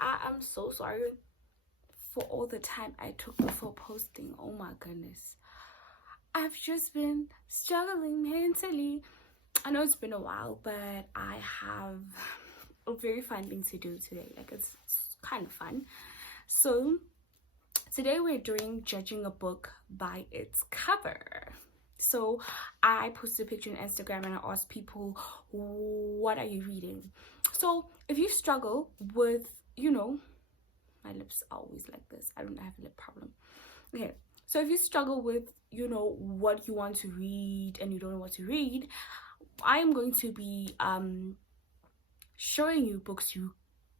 I am so sorry for all the time I took before posting. Oh my goodness. I've just been struggling mentally. I know it's been a while, but I have a very fun thing to do today. Like, it's kind of fun. So today we're doing judging a book by its cover. So I posted a picture on Instagram and I asked people, what are you reading? So if you struggle with, my lips are always like this. I don't have a lip problem. Okay, so if you struggle with, what you want to read and you don't know what to read, I am going to be showing you books you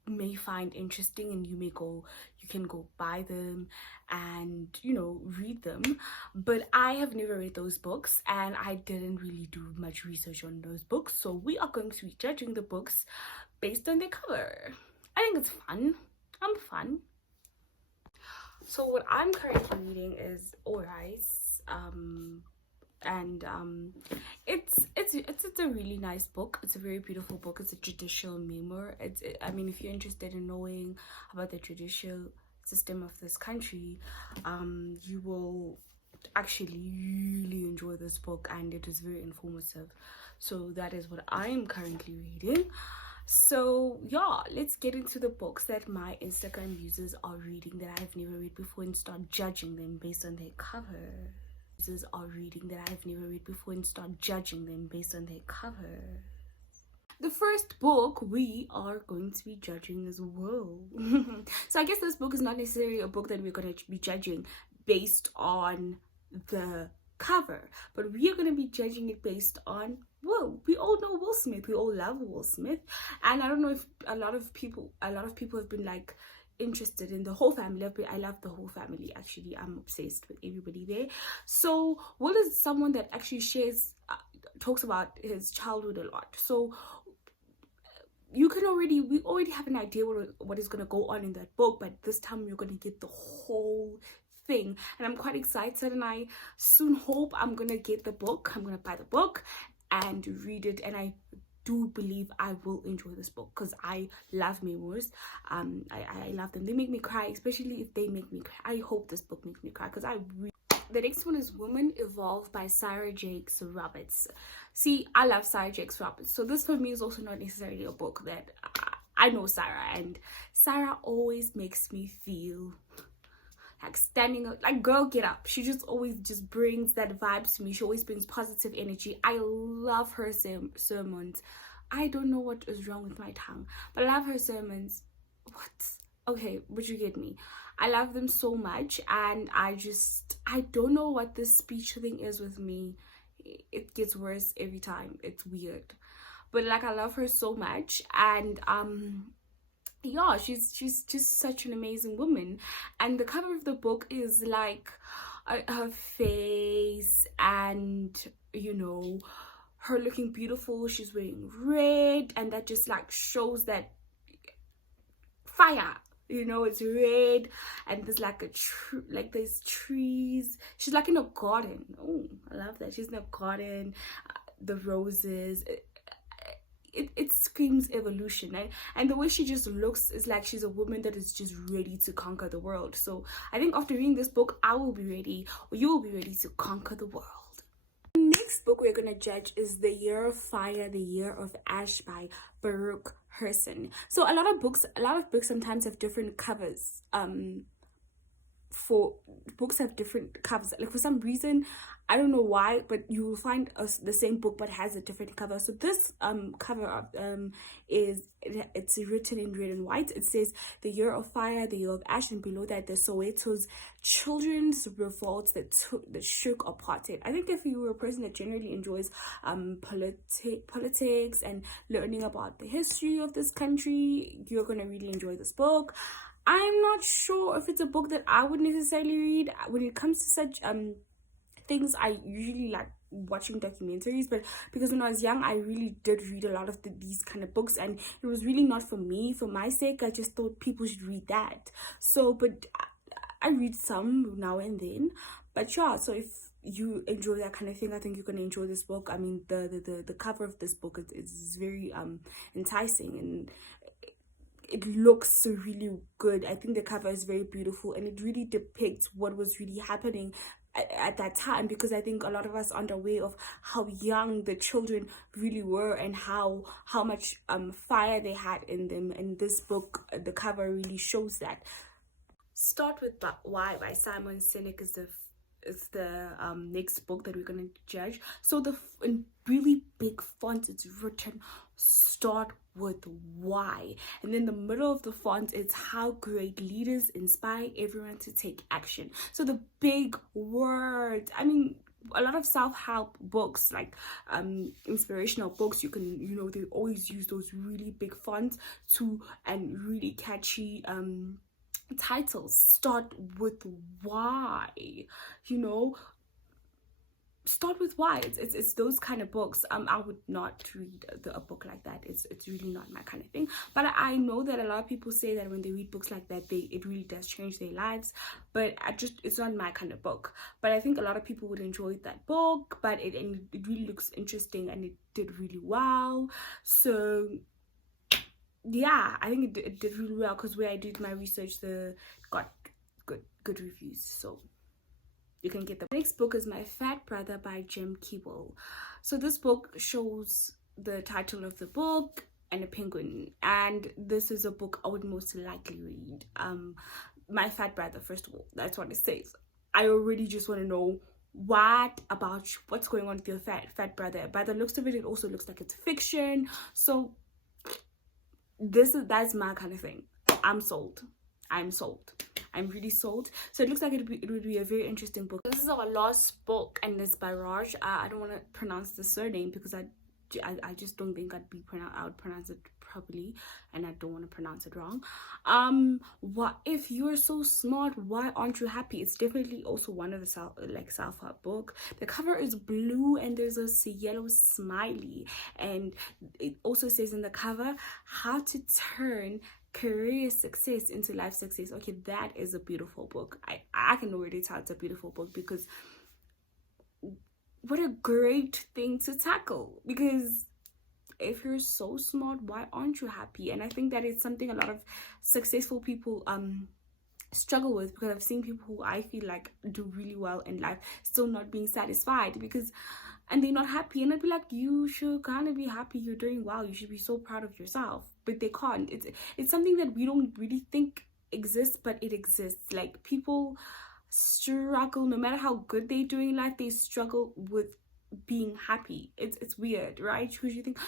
may find interesting, and you can go buy them and read them. But I have never read those books and I didn't really do much research on those books, so we are going to be judging the books based on their cover. I think it's fun. I'm fun. So what I'm currently reading is All Rise, and it's a really nice book. It's a very beautiful book. It's a judicial memoir. I mean, if you're interested in knowing about the judicial system of this country, you will actually really enjoy this book, and it is very informative. So that is what I am currently reading. So yeah, let's get into the books that my Instagram users are reading that I've never read before and start judging them based on their cover. Users are reading that I've never read before and start judging them based on their cover. The first book we are going to be judging is Whoa. So I guess this book is not necessarily a book that we're going to be judging based on the cover, but we are going to be judging it based on Whoa. We all know Will Smith. We all love Will Smith, and I don't know if a lot of people have been like interested in the whole family. I love the whole family. Actually, I'm obsessed with everybody there. So Will is someone that actually talks about his childhood a lot. So we already have an idea what is going to go on in that book, but this time you're going to get the whole thing, and I'm quite excited, and I soon hope I'm going to get the book. I'm going to buy the book and read it, and I do believe I will enjoy this book because I love memoirs. I love them. They make me cry, especially if they make me cry. I hope this book makes me cry because the next one is Woman Evolve by Sarah Jakes Roberts. See, I love Sarah Jakes Roberts, so this for me is also not necessarily a book that I know Sarah, and Sarah always makes me feel like standing up, like, girl, get up. She just always just brings that vibe to me. She always brings positive energy. I love her sermons. I don't know what is wrong with my tongue, but I love her sermons. Okay, but you get me. I love them so much, and I don't know what this speech thing is with me. It gets worse every time. It's weird, but like, I love her so much, and yeah, she's just such an amazing woman. And the cover of the book is like her face, and her looking beautiful. She's wearing red, and that just like shows that fire. It's red, and there's like there's trees. She's like in a garden. Oh, I love that. She's in a garden, the roses. It screams evolution, and the way she just looks is like she's a woman that is just ready to conquer the world. So I think after reading this book, I will be ready, or you will be ready to conquer the world. The next book we're gonna judge is The Year of Fire, The Year of Ash by Baruch Herson. So a lot of books sometimes have different covers. For books have different covers, like for some reason, I don't know why, but you will find the same book but has a different cover. So this cover it's written in red and white. It says The Year of Fire, The Year of Ash, and below that the Soweto's children's revolts that shook apartheid. I think if you were a person that generally enjoys politics and learning about the history of this country, you're gonna really enjoy this book. I'm not sure if it's a book that I would necessarily read. When it comes to such things, I usually like watching documentaries, but because when I was young, I really did read a lot of these kind of books, and it was really not for me. For my sake, I just thought people should read that. So, but I read some now and then. But yeah, so if you enjoy that kind of thing, I think you're gonna enjoy this book. I mean, the cover of this book is very enticing, and it looks really good. I think the cover is very beautiful, and it really depicts what was really happening at that time, because I think a lot of us aren't aware of how young the children really were and how much fire they had in them. And this book, the cover really shows that. Start with Why by Simon Sinek is the next book that we're going to judge. So in really big font it's written, start with why, and then the middle of the font is how great leaders inspire everyone to take action. So the big words, I mean, a lot of self-help books, like inspirational books, you can, you know, they always use those really big fonts and really catchy titles. Start with why, you know, start with why. It's those kind of books. I would not read a book like that. It's really not my kind of thing, but I know that a lot of people say that when they read books like that, it really does change their lives, but it's not my kind of book. But I think a lot of people would enjoy that book, but it really looks interesting, and it did really well. So yeah, I think it did really well, because where I did my research, got good reviews, so you can get the next book is My Fat Brother by Jim Kibo. So this book shows the title of the book and a penguin, and this is a book I would most likely read. My Fat Brother, first of all, that's what it says. I already just want to know what's going on with your fat brother. By the looks of it, it also looks like it's fiction. So that's my kind of thing. I'm sold. I'm really sold. So it looks like it would be a very interesting book. This is our last book, and it's by Raj. I don't want to pronounce the surname because I just don't think I would pronounce it properly, and I don't want to pronounce it wrong. What if you're so smart, why aren't you happy? It's definitely also one of the self-help book. The cover is blue and there's a yellow smiley, and it also says in the cover how to turn career success into life success. Okay, that is a beautiful book. I can already tell it's a beautiful book, because what a great thing to tackle. Because if you're so smart, why aren't you happy? And I think that is something a lot of successful people struggle with, because I've seen people who I feel like do really well in life still not being satisfied, and they're not happy. And I'd be like, you should kind of be happy, you're doing well, you should be so proud of yourself, but they can't. It's something that we don't really think exists, but it exists. Like, people struggle, no matter how good they're doing in life, they struggle with being happy. It's weird, right? Because you think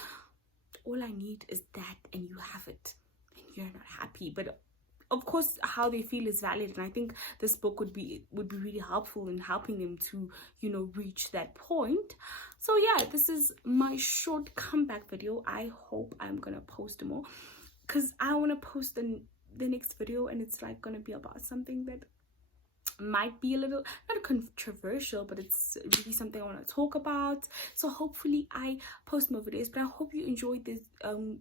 all I need is that, and you have it, and you're not happy. But of course, how they feel is valid, and I think this book would be really helpful in helping them to, you know, reach that point. So yeah, this is my short comeback video. I hope I'm gonna post more, because I want to post the next video, and it's like gonna be about something that might be a little not controversial, but it's really something I want to talk about. So hopefully I post more videos, but I hope you enjoyed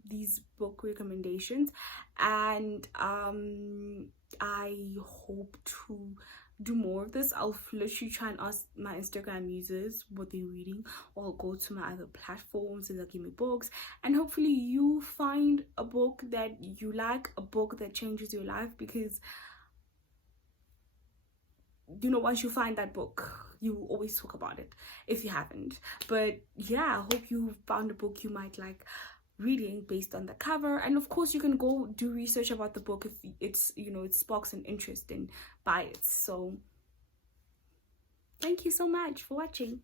these book recommendations, and I hope to do more of this. I'll literally try and ask my Instagram users what they're reading, or I'll go to my other platforms and they'll give me books, and hopefully you find a book that you like, a book that changes your life, because you know, once you find that book, you always talk about it if you haven't. But yeah, I hope you found a book you might like reading based on the cover, and of course you can go do research about the book if it's, you know, it sparks an interest, and buy it. So thank you so much for watching.